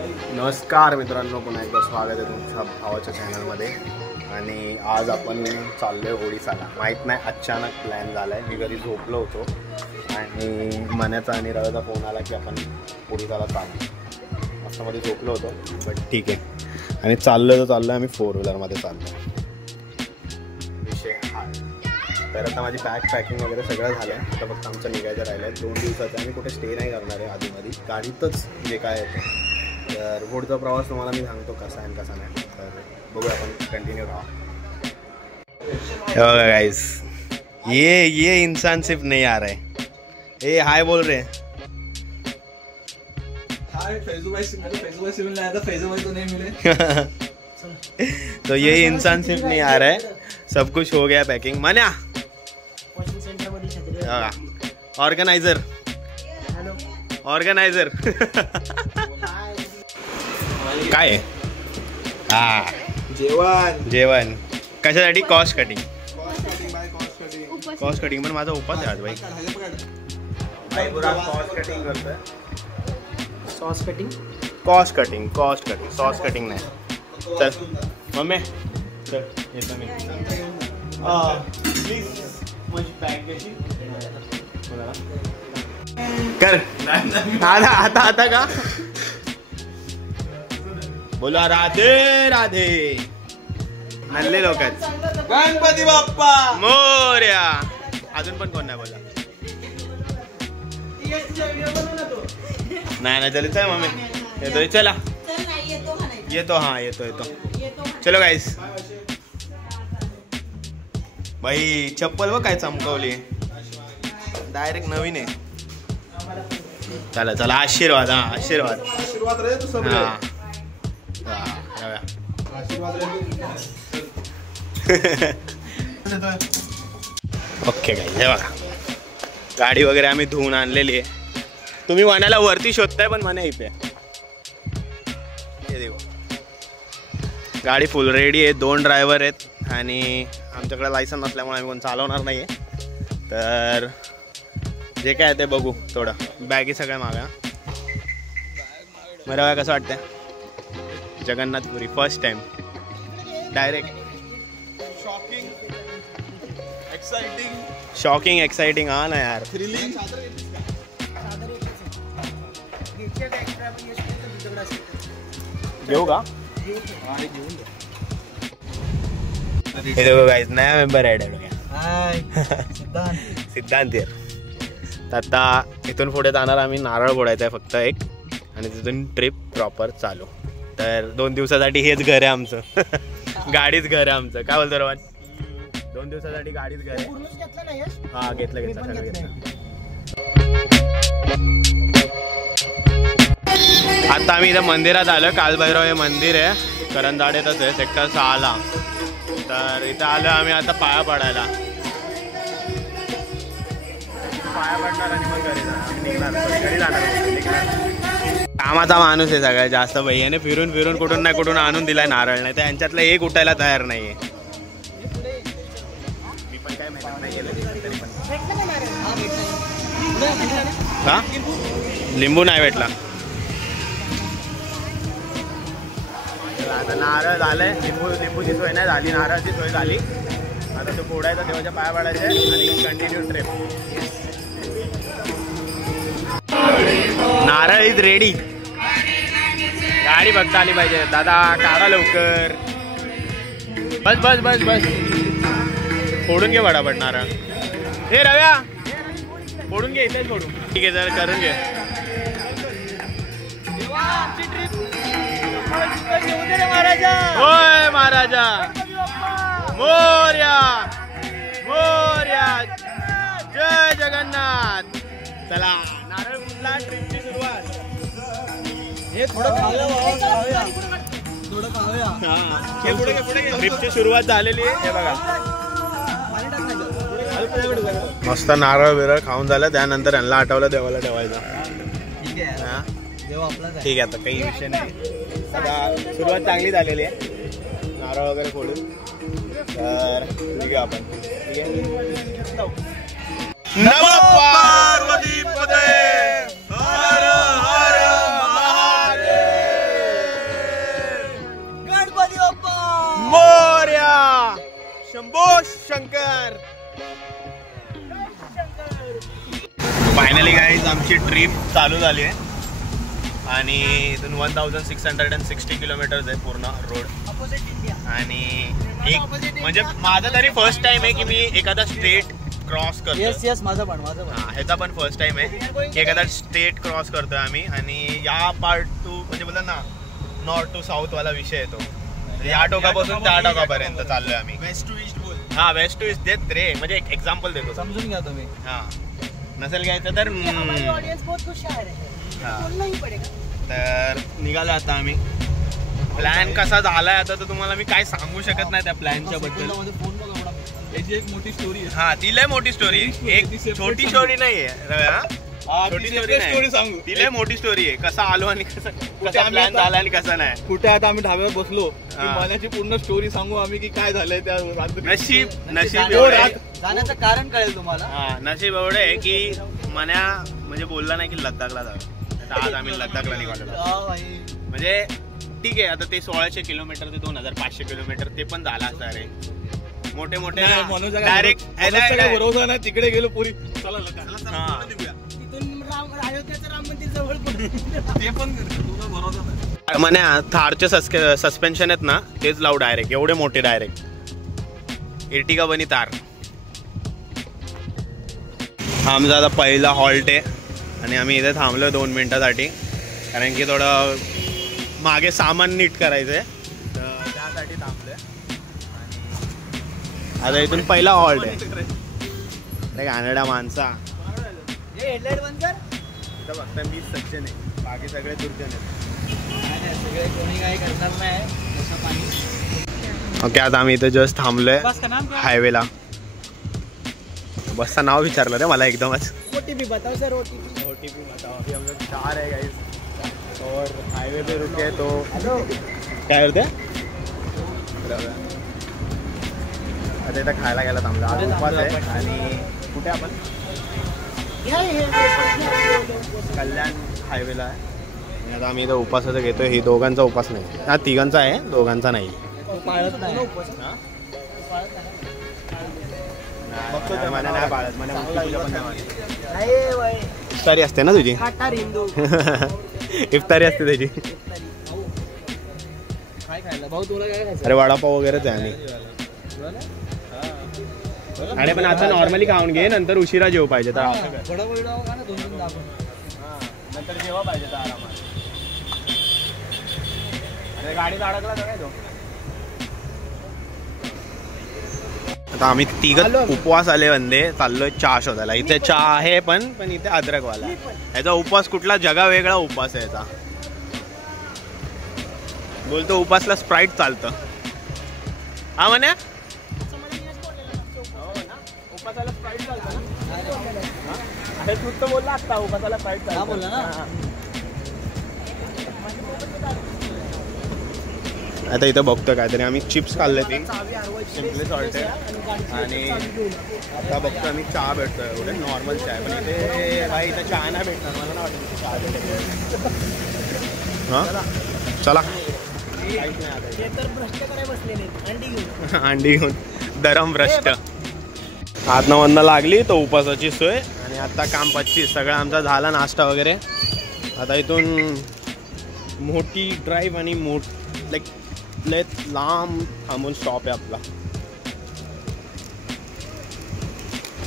नमस्कार मित्रांनो, पुन्हा एकदा स्वागत आहे तुमच्या भावाच्या चॅनलमध्ये. आणि आज आपण चाललोय ओडिसाला. माहीत नाही, अचानक प्लॅन झाला आहे. मी घरी झोपलो होतो आणि मन्याचा आणि रव्याचा फोन आला की आपण ओडिसाला चाललो. मस्त मध्ये झोपलो होतो, बट ठीक आहे. आणि चाललोय आम्ही 4 व्हीलरमध्ये चाललो. विषय हा, तर आता माझी पॅकिंग वगैरे सगळं झालं आहे. आता फक्त आमचं निघायचं राहिलं आहे. 2 दिवसाचं. आम्ही कुठे स्टे नाही करणार आहे, आधीमध्ये गाडीतच जे काय आहे. तर पुढचा प्रवास तुम्हाला मी सांगतो कसा आहे कसा नाही. तर बघूया, आपण कंटिन्यू राहा. गाइस, ये इंसान सिर्फ नहीं आ रहा है. ए हाय बोल रहे हाय फैजू भाई से मिलने आया था. फैजू भाई तो नहीं मिले. तो ये इंसान सिर्फ नहीं आ रहा है. सब कुछ हो गया पैकिंग. मन्या ऑर्गेनाइजर काय आहे? जेवण कशासाठी? कॉस्ट कटिंग पण माझा उपास आहे आज. भाई करतोय. सॉस कटिंग नाही. चल मम्मी, चल येतो मी. प्लीज माझी पॅक कशी कर. आता का बोला? राधे राधे. नल्ले लोक आहेत. गणपती बाप्पा मोरया. अजून पण कोण नाही बोला? नाही चल चल मम्मी येतोय. चला येतो. चलो गाईस. भाई चप्पल व काय चमकवली, डायरेक्ट नवीन आहे. चला आशीर्वाद. आशीर्वाद रे तू सगळे. ओके गाईस, हे बघा गाडी वगैरे आम्ही धुवून आणलेली आहे. तुम्ही मन्याला वरती शोधताय, पण मन्या इथे. हे देऊ, गाडी फुल रेडी आहे. 2 ड्रायव्हर आहेत आणि आमच्याकडे लायसन नसल्यामुळे आम्ही कोण चालवणार नाही आहे. तर जे काय ते बघू. थोडं बॅगी सगळ्या मागा. बरं, कसं वाटतंय? Jagannath Puri first time direct. Shocking exciting. हा ना यार, थ्रिलिंग. घेऊ का? हे देखो गाइस, नया मेंबर ऍड आहे. सिद्धांत यार. आता इथून पुढे जाणार आम्ही. नारळ फोडायचा आहे फक्त एक, आणि तिथून ट्रिप प्रॉपर चालू. तर 2 दिवसासाठी हेच घर आहे आमचं. गाडीच घर आहे आमचं. काय बोलतो रोहन? 2 दिवसासाठी गाडीच घर आहे. हा, घेतलं सगळं घेतलं. आता आम्ही इथं मंदिरात आलो. कालभैरव हे मंदिर आहे, करंजाडेतच आहे, सेक्टर 6ला. तर इथं आलो आम्ही आता पाया पडायला. पाया पडणार आणि मग घरी जाणार. कामाचा माणूस आहे सगळ्यात जास्त. भैयाने फिरून कुठून नाही कुठून आणून दिलाय नारळ. नाही तर यांच्यातलं एक उठायला तयार नाहीये. मी पण काय मेहनत नाही केलं तरी पण. हा, लिंबू नाही भेटला. आता नारळ झालंय. लिंबूची सोय नाही झाली, नारळाची सोय झाली. आता तो फोडायचा, देवाच्या पाया पडायचे आणि कंटिन्यू ट्रिप. नारळ इज रेडी. गाडी बघता आली पाहिजे. दादा काढा लवकर. बस फोडून घे बडाबड नारळ. हे रव्या फोडून घे, इथेच फोडून. ठीक आहे, जर करून घे. होय महाराजा. मोरया. जय जगन्नाथ. चला, नारळ फुटला. ट्रिपची सुरुवात. हे थोडं खाऊया. ट्रिपची सुरुवात झालेली आहे. हे बघा, मस्त नारळ बिरळ खाऊन झालं. त्यानंतर यांना आठवलं देवाला ठेवायचं. ठीक आहे, आता काही विषय नाही. आता सुरुवात चांगली झालेली आहे, नारळ वगैरे फोडून. तर ठीक आहे आपण. ठीक आहे. नमः पार्वती पदे हर हर महादेव. शिवशंकर. फायनली गाईज आमची ट्रिप चालू झाली आहे आणि इथून 1660 किलोमीटर्स आहे पूर्ण रोड. आणि एक म्हणजे माझा तरी फर्स्ट टाइम आहे की मी एखादा स्टेट क्रॉस करतो. येस माझा पण ह्याचा पण फर्स्ट टाइम आहे की एखादा स्टेट क्रॉस करतोय आम्ही. आणि या पार्ट टू म्हणजे बोलतात ना नॉर्थ टू साऊथ वाला विषय येतो. या टोकापासून त्या टोकापर्यंत चाललोय आम्ही. वेस्ट टू ईस्ट बोल. हा वेस्ट टू ईस्ट देत रे, म्हणजे एक एक्झाम्पल देतो समजून घ्या तुम्ही. हा नसेल घ्यायचं तर तर निघालो आता आम्ही. प्लॅन कसा झालाय आता तर तुम्हाला मी काय सांगू शकत नाही त्या प्लॅनच्या बद्दल. याची एक मोठी स्टोरी आहे. हा ती लय मोठी स्टोरी आहे. एक छोटी स्टोरी नाहीये छोटी स्टोरी सांगू. ती लय मोठी स्टोरी आहे. कसा आलो आणि कसा प्लॅन झाला आणि कसा नाही. कुठे आता आम्ही ढाब्यावर बसलो मनाची पूर्ण स्टोरी सांगू आम्ही की काय झालंय त्या नशीब जाण्याचं कारण कळेल तुम्हाला. हा नशीब एवढं आहे की मन्या म्हणजे बोलला नाही की लद्दाखला जाऊ. आज आम्ही लद्दाखला निघालो. म्हणजे ठीक आहे आता ते 1600 किलोमीटर ते 2500 किलोमीटर ते पण झाला असं रे. मोठे मोठे डायरेक्ट बरोबर नाही तिकडे गेलो पुरी. मन्या थारचे सस्पेन्शन आहेत ना तेच लावू डायरेक्ट. एवढे मोठे डायरेक्ट एर्टिगा बनी थार. आमचा आता पहिला हॉल्ट आहे आणि आम्ही इथे थांबलो 2 मिनिटासाठी कारण की थोडं मागे सामान नीट करायचंय तर त्यासाठी थांबलोय. आता इथून पहिला हॉल्ट आहे. घाणेरडा माणसा फक्त मीच सज्जन आहे, बाकी सगळे दुर्जन आहेत. ओके आता आम्ही इथे जस्ट थांबलोय हायवेला. बसचं नाव विचारलं रे मला एकदमच. OTP बताओ सर. OTP बताओ. अभी हम लोग 4 है गाइस और हाईवे पे रुके तो काय होते आता इथं खायला गेला थांबला. आज उपास आहे आणि कुठे आपण कल्याण हायवेला आहे. आता आम्ही इथं उपासाचं घेतोय. ही दोघांचा उपास नाही. हा तिघांचा आहे, दोघांचा नाही. इफ्तारी असते ना तुझी. इफ्तारी असते त्याची. अरे वडापाव वगैरेच आहे. आणि पण आता नॉर्मली खाऊन घे नंतर उशिरा जेव पाहिजे तर नंतर जेव्हा पाहिजे तर आरामात. अरे गाडीत अडकला तर काय तो. आता आम्ही तिघं उपवास आले वंदे चाललोय चहा शोधायला. इथे चहा आहे पण इथे अद्रकवाला. याचा उपवास कुठला जगा वेगळा उपवास आहे याचा. बोलतो उपवासला स्प्राईट चालतं. हा म्हणे उपासाला स्प्राईट चालतं ना. तूच तर बोलला असता उपासाला स्प्राईट चालतं बोलला ना. आता इथं बघतो काहीतरी आम्ही चिप्स खाल्ले ते सिम्पली सॉल्ट आहे आणि आता बघतो आम्ही चहा भेटतोय. एवढे नॉर्मल चहा पण इथे भाई इथं चहा नाही भेटणार. मला नाही वाटत चहा भेटेल. हां चला अंडी घेऊन दरम भ्रष्ट. आत वंदा लागली तो उपासाची सोय आणि आता काम 25 सगळं आमचा झाला नाश्ता वगैरे. आता इथून मोठी ड्राईव्ह आणि लाईक लय लांब थांबून स्टॉप आहे आपला.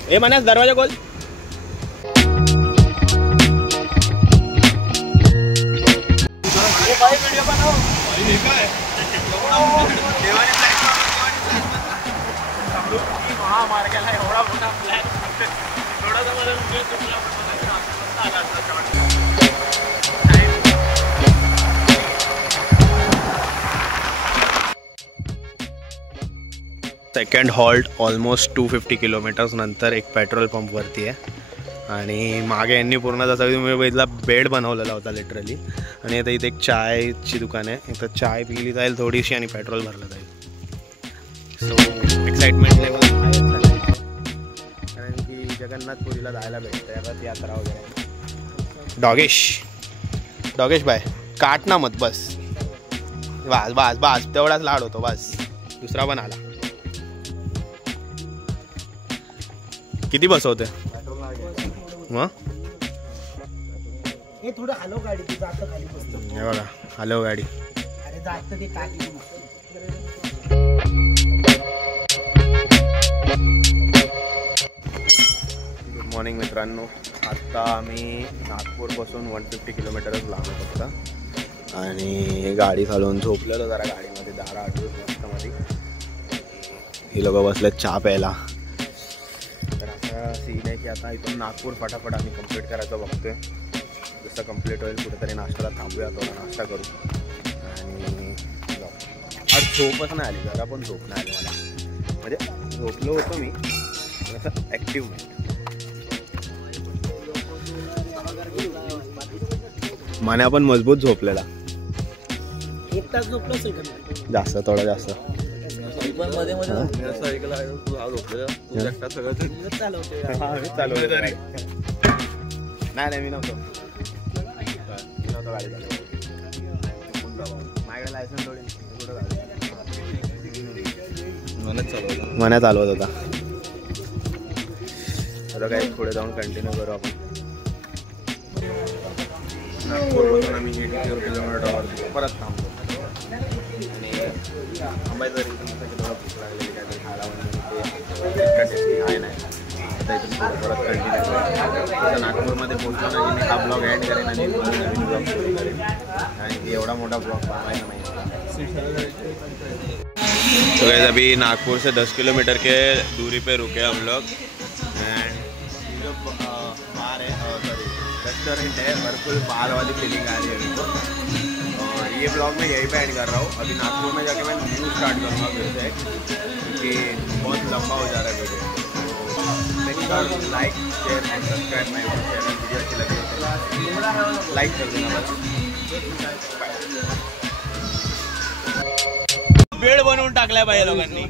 ए मनास दरवाजा खोल. महामार्गाला एवढा मोठा प्लॅन थोडासा मला सेकंड हॉल्ट ऑलमोस्ट 250 किलोमीटर्स नंतर एक पेट्रोल पंपवरती आहे आणि मागे यांनी पूर्ण जसं तुम्ही बघितला बेड बनवलेला होता लिटरली. आणि आता इथे एक चायची दुकान आहे. इथं चाय पिली जाईल थोडीशी आणि पेट्रोल भरलं जाईल. सो एक्साइटमेंट लेवल हायच झालं कारण की जगन्नाथपुरीला जायला भेटतं रथ यात्रा वगैरे. डॉगेश बाय काट ना मत बस बस बस बस तेवढाच लाड होतो बस. दुसरा पण आला. किती बसवते मग? हे थोडं हलव गाडी तू जात खाली बसतो. हे बघा हॅलो गाडी. अरे जात ते टाकली. गुड मॉर्निंग मित्रांनो. आत्ता आम्ही नागपूरपासून 150 किलोमीटरच लांब फक्त आणि गाडी चालवून झोपलेलो जरा गाडीमध्ये दारा आठवून मस्तमध्ये. ही लोक बसलेत चहा प्यायला. तर असा सीन आहे की आता इथून नागपूर फटाफट आम्ही कंप्लीट करायचं बघतोय. जसं कंप्लीट होईल कुठेतरी नाश्त्याला थांबूया, थोडा नाश्ता करू आणि जाऊ. आज झोपच नाही आली, जरा पण झोप नाही आली मला. म्हणजे झोपलो होतो मी असं ॲक्टिव्ह नाही. माने आपण मजबूत झोपलेला. 1 तास झोपलो असेल का? जास्त थोडा जास्त. मध्ये मध्ये असं ऐकलं आहे तू आज झोपलेला तू एकटा सगळं चालवते. चालू नाही मी नव्हतो गाडी चालवतो. माझ्याकडे लायसन्स थोडी कुठं गाडी मनात चालवत होता. आता काय पुढे जाऊन कंटिन्यू करू आपण. नागपूरपासून आम्ही 80 किलोमीटरवर परत थांबतो आणि थांबायचं रिझन असं की थोडं भूक लागलेली काहीतरी खायला म्हणजे इतका टेस्टी आहे नाही. आता इथून पुढे परत कंटिन्यू करू. तसं नागपूरमध्ये पोहोचलो ना की मी हा ब्लॉग एंड करेन आणि नवीन ब्लॉग सुरू करेन आणि एवढा मोठा ब्लॉग बनवायचा नाही. तो गैस अभी नागपुर से 10 किलोमीटर के दूरी पे रुके हम लोग एंड जो बार है सॉरी रेस्टोरेंट है वर्लपूल बार वाली फीलिंग आ रही है मेरे को. और ये ब्लॉग मैं यहीं पे एंड कर रहा हूँ. अभी नागपुर में जाके मैं न्यू स्टार्ट करूँगा फिर से क्योंकि बहुत लंबा हो जा रहा है video. Make sure like share and subscribe my YouTube channel. Video अच्छी लगी तो लाइक कर देना बस. बेड बनवून टाकलाय बाई लोकांनी.